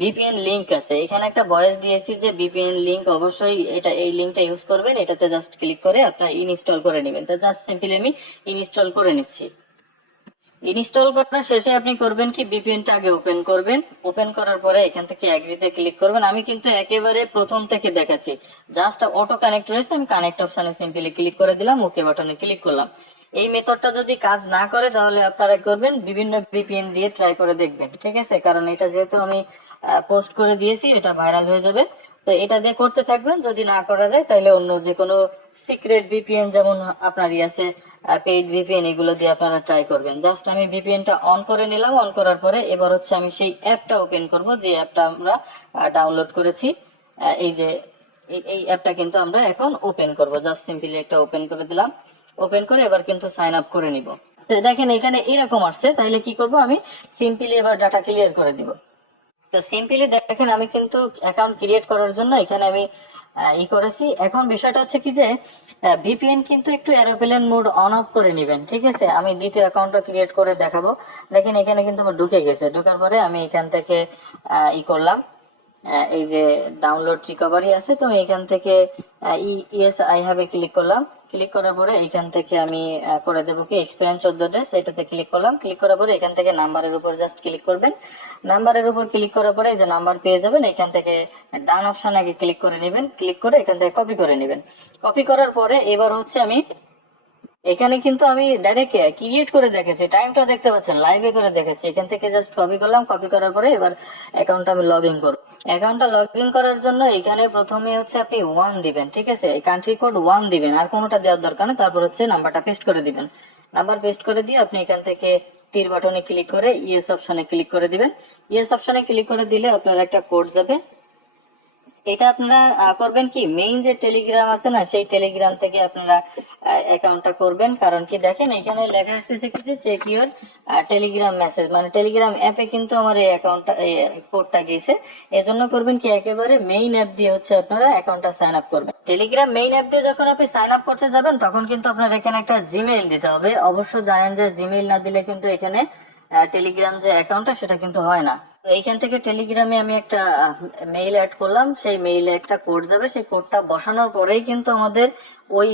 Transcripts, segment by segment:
VPN link আছে, এখানে একটা ভয়েস দিয়েছি যে ভিপিএন লিংক অবশ্যই এটা এই লিংকটা ইউজ করবেন, এটাতে জাস্ট ক্লিক করে আপনারা ইনস্টল করে নেবেন। তো জাস্ট সিম্পলি আমি ইনস্টল করে নিচ্ছি। ইনস্টল করার শেষে আপনি করবেন কি, ভিপিএনটা আগে ওপেন করবেন। ওপেন করার পরে এখান থেকে এগ্রিতে ক্লিক করবেন। আমি কিন্তু একেবারে প্রথম থেকে দেখাচ্ছি, জাস্ট অটো কানেক্ট রয়েছে, আমি কানেক্ট অপশনে সিম্পলি ক্লিক করে দিলাম, ওকে বাটনে ক্লিক করলাম। এই মেথডটা যদি কাজ না করে তাহলে আপনারা করবেন বিভিন্ন ভিপিএন দিয়ে ট্রাই করে দেখবেন, ঠিক আছে? কারণ এটা যেহেতু আমি পোস্ট করে দিয়েছি, এটা ভাইরাল হয়ে যাবে। তো এটা দিয়ে করতে থাকবেন, যদি না করা যায় তাহলে অন্য যে কোনো সিক্রেট ভিপিএন যেমন আপনার আছে পেইড ভিপিএন, এগুলো দিয়ে আপনারা ট্রাই করবেন। জাস্ট আমি ভিপিএনটা অন করে নিলাম। অন করার পরে এবার হচ্ছে আমি সেই অ্যাপটা ওপেন করব, যে অ্যাপটা আমরা ডাউনলোড করেছি। এই যে এই অ্যাপটা কিন্তু আমরা এখন ওপেন করব। জাস্ট সিম্পলি একটা ওপেন করে দিলাম। ওপেন করে এবার কিন্তু সাইন আপ করে নিব। তো দেখেন এখানে এরকম আসছে, তাহলে কি করব, আমি সিম্পলি এবার ডাটা ক্লিয়ার করে দিব। তো সিম্পলি দেখেন আমি কিন্তু অ্যাকাউন্ট ক্রিয়েট করার জন্য এখানে আমি করেছি। এখন বিষয়টা হচ্ছে কি যে ভিপিএন কিন্তু একটু এরোপ্লেন মোড অন অফ করে নেবেন, ঠিক আছে? আমি দ্বিতীয় অ্যাকাউন্টটা ক্রিয়েট করে দেখাবো। দেখেন এখানে কিন্তু আমার ঢুকে গেছে। ঢোকার পরে আমি এখান থেকে করলাম, এই যে ডাউনলোড রিকভারি আছে, তো আমি এখান থেকে yes I have a click করলাম। ক্লিক করার পরে এখান থেকে আমি করে দেবো কি এক্সপিরিয়েন্স 14 ডেজ, এটাতে ক্লিক করলাম। ক্লিক করার পরে এখান থেকে নাম্বারের উপর জাস্ট ক্লিক করবেন। নাম্বারের উপর ক্লিক করার পরে এই যে নাম্বার পেয়ে যাবেন। এখান থেকে ডান অপশন আগে ক্লিক করে নেবেন। ক্লিক করে এখান থেকে কপি করে নেবেন। কপি করার পরে এবার হচ্ছে আমি এখানে কিন্তু আমি ডাইরেক্ট ক্রিয়েট করে দেখেছি, টাইমটা দেখতে পাচ্ছেন, লাইভে করে দেখেছি। এখান থেকে জাস্ট কপি করলাম। কপি করার পরে এবার অ্যাকাউন্টটা আমি লগ ইন করব। অ্যাকাউন্টটা লগ ইন করার জন্য এখানে প্রথমে হচ্ছে আপনি 1 দিবেন, ঠিক আছে? এই কান্ট্রি কোড 1 দিবেন, আর কোনোটা দেওয়ার দরকার নেই। তারপর হচ্ছে নাম্বারটা পেস্ট করে দিবেন। নাম্বার পেস্ট করে দিয়ে আপনি এখান থেকে তীর বাটনে ক্লিক করে ইয়েস অপশনে ক্লিক করে দিবেন। ইয়েস অপশনে ক্লিক করে দিলে আপনার একটা কোড যাবে। এটা আপনারা করবেন কি, মেইন যে টেলিগ্রাম আছে না, সেই টেলিগ্রাম থেকে আপনারা অ্যাকাউন্টটা করবেন। কারণ কি দেখেন এখানে লেখা আসছে কি, চেক ইউর টেলিগ্রাম মেসেজ, মানে টেলিগ্রাম অ্যাপে কিন্তু আমার এই অ্যাকাউন্টটা এই কোডটা গেছে। এজন্য করবেন কি, একেবারে মেইন অ্যাপ দিয়ে হচ্ছে আপনারা অ্যাকাউন্টটা সাইন আপ করবেন। টেলিগ্রাম মেইন অ্যাপ দিয়ে যখন আপনি সাইন আপ করতে যাবেন তখন কিন্তু আপনার এখানে একটা জিমেইল দিতে হবে। অবশ্য জানেন যে জিমেইল না দিলে কিন্তু এখানে টেলিগ্রাম যে অ্যাকাউন্টটা সেটা কিন্তু হয় না। তো এইখান থেকে টেলিগ্রামে আমি একটা মেইল অ্যাড করলাম, সেই মেইলে একটা কোড যাবে। সেই কোডটা বসানোর পরেই কিন্তু আমাদের ওই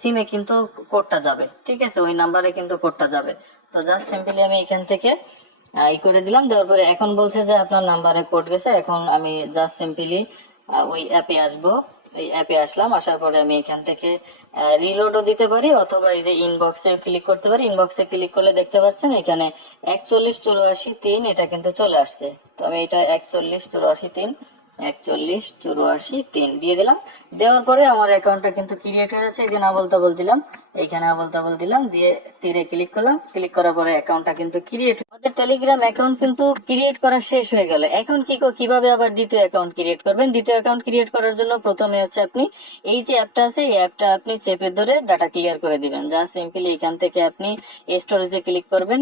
সিমে কিন্তু কোডটা যাবে, ঠিক আছে? ওই নাম্বারে কিন্তু কোডটা যাবে। তো জাস্ট সিম্পলি আমি এখান থেকে করে দিলাম। দেওয়ার পরে এখন বলছে যে আপনার নাম্বারে কোড গেছে। এখন আমি জাস্ট সিম্পলি ওই অ্যাপে আসবো। এই অ্যাপে আসলাম। আসার পরে আমি এখান থেকে রিলোডও দিতে পারি, অথবা এই যে ইনবক্সে ক্লিক করতে পারি। ইনবক্সে ক্লিক করলে দেখতে পাচ্ছেন এখানে 4184 3 এটা কিন্তু চলে আসছে। তো আমি এটা 4184 3 4184 3 দিয়ে দিলাম। দেওয়ার পরে আমার অ্যাকাউন্টটা কিন্তু ক্রিয়েট হয়ে যাচ্ছে। এই যে আবল তাবল দিলাম, এইখানে আবল তাবল দিলাম, দিয়ে তীরে ক্লিক করলাম। ক্লিক করার পরে অ্যাকাউন্টটা কিন্তু ক্রিয়েট, আমাদের টেলিগ্রাম অ্যাকাউন্ট কিন্তু ক্রিয়েট করা শেষ হয়ে গেল। এখন কিভাবে আবার দ্বিতীয় অ্যাকাউন্ট ক্রিয়েট করবেন? দ্বিতীয় অ্যাকাউন্ট ক্রিয়েট করার জন্য প্রথমে হচ্ছে আপনি এই যে অ্যাপটা আছে, এই অ্যাপটা আপনি চেপে ধরে ডাটা ক্লিয়ার করে দিবেন। জাস্ট সিম্পলি এখান থেকে আপনি স্টোরেজে ক্লিক করবেন,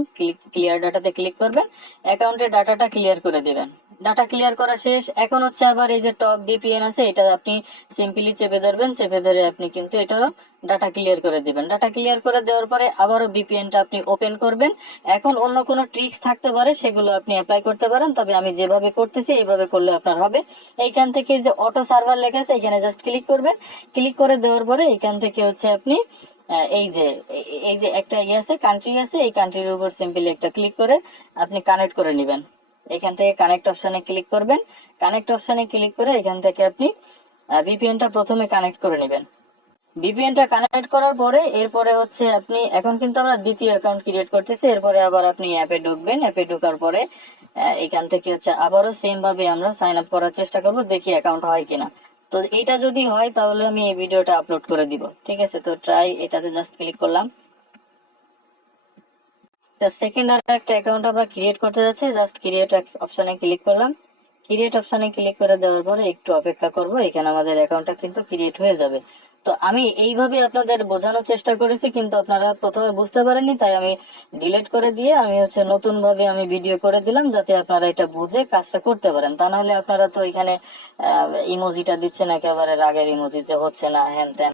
ক্লিয়ার ডাটাতে ক্লিক করবেন, অ্যাকাউন্টের ডাটাটা ক্লিয়ার করে দিবেন। ডাটা ক্লিয়ার করা শেষ। এখন হচ্ছে আবার এই যে টপ ভিপিএন আছে, এটা আপনি সিম্পলি চেপে ধরবেন। চেপে ধরে আপনি কিন্তু এটারও ডাটা ক্লিয়ার করে দিবেন। ডাটা ক্লিয়ার করে দেওয়ার পরে আবারও ভিপিএনটা আপনি ওপেন করবেন। এখন অন্য কোনো ট্রিক্স থাকতে পারে, সেগুলো আপনি অ্যাপ্লাই করতে পারেন, তবে আমি যেভাবে করতেছি এইভাবে করলে আপনার হবে। এইখান থেকে যে অটো সার্ভার লেখা আছে, এখানে জাস্ট ক্লিক করবেন। ক্লিক করে দেওয়ার পরে এখান থেকে হচ্ছে আপনি এই যে একটা আছে, কান্ট্রি আছে, এই কান্ট্রির উপর সিম্পলি একটা ক্লিক করে আপনি কানেক্ট করে নেবেন। এখান থেকে কানেক্ট অপশনে ক্লিক করবেন। কানেক্ট অপশনে ক্লিক করে এখান থেকে আপনি ভিপিএনটা প্রথমে কানেক্ট করে নেবেন। ভিপিএনটা কানেক্ট করার পরে এরপরে হচ্ছে আপনি, এখন কিন্তু আমরা দ্বিতীয় অ্যাকাউন্ট ক্রিয়েট করতেছি। এরপরে আবার আপনি অ্যাপে ঢুকবেন। অ্যাপে ঢোকার পরে এখান থেকে হচ্ছে আবারও সেম ভাবে আমরা সাইন আপ করার চেষ্টা করব, দেখি অ্যাকাউন্ট হয় কিনা। তো এটা যদি হয় তাহলে আমি এই ভিডিওটা আপলোড করে দিব, ঠিক আছে? তো ট্রাই, এটাতে জাস্ট ক্লিক করলাম। তো সেকেন্ড আর একটা অ্যাকাউন্ট আমরা ক্রিয়েট করতে যাচ্ছি। জাস্ট ক্রিয়েট অপশনে ক্লিক করলাম। ক্রিয়েট অপশনে ক্লিক করে দেওয়ার পরে একটু অপেক্ষা করব, এখানে আমাদের অ্যাকাউন্টটা কিন্তু ক্রিয়েট হয়ে যাবে। তো আমি এইভাবে আপনাদের বোঝানোর চেষ্টা করেছি, কিন্তু আপনারা প্রথমে বুঝতে পারেননি, তাই আমি ডিলিট করে দিয়ে আমি হচ্ছে নতুন ভাবে আমি ভিডিও করে দিলাম, যাতে আপনারা এটা বুঝে কাজটা করতে পারেন। তা নাহলে আপনারা তো এখানে ইমোজিটা দিচ্ছেন একেবারে রাগের ইমোজি, যে হচ্ছে না হ্যান ত্যান।